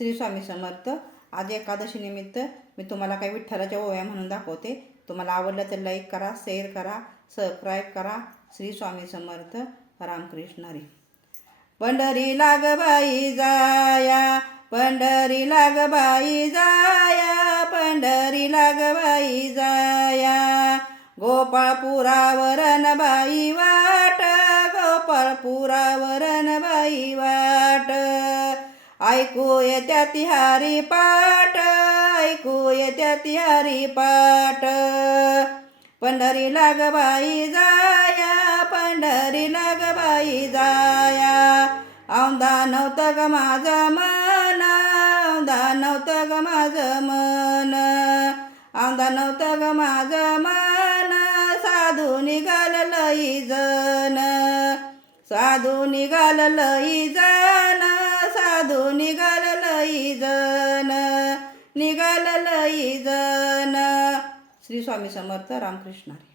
श्री स्वामी समर्थ. आज एकादशी निमित्त मी तुम्हाला काही विठ्ठलाच्या ओव्या म्हणून दाखवते. तुम्हाला आवडलं तर लाईक करा, शेअर करा, सबस्क्राईब करा. श्री स्वामी समर्थ. रामकृष्ण हरी. पंढरीला ग बाई जाया, पंढरीला ग बाई जाया, पंढरीला ग बाई जाया. गोपाळपुरावर न बाई वाट, गोपाळपुरावर न बाई वाट. ऐकू येत्या तिहारी पाठ, ऐकू येत्या तिहारी पाठ. पंढरीला ग बाई जाया, पंढरीला ग बाई जाया. औंधा नव्हतं ग माझं मन, औंधा नव्हतं ग माझं मन, औंधा नव्हतं ग माझं मन. साधू निघाल लई जण, साधू निघाल लई जण, साधू निघाल लई जण, निघाल लई जण. श्री स्वामी समर्थ. रामकृष्ण हरी.